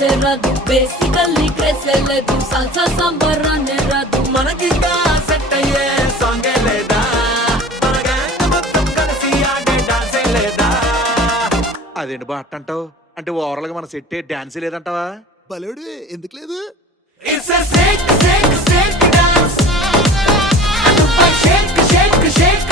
డాన్సే రాదు, బేసికల్లీ క్రేసే లేదు, సాల్సా సాంబార్ అనే రాదు. మనకింకా సెట్ అయ్యే సాంగే లేదా, మన గ్యాంగ్ మొత్తం కలిసి ఆడే డాన్సే లేదా. అదేంటి బా అంటావు? అంటే ఓవరాల్ గా మన సెట్ డాన్స్ లేదంటావా? బలేడు ఎందుకు లేదు? It's a shake, shake, shake dance. And the shake, shake, shake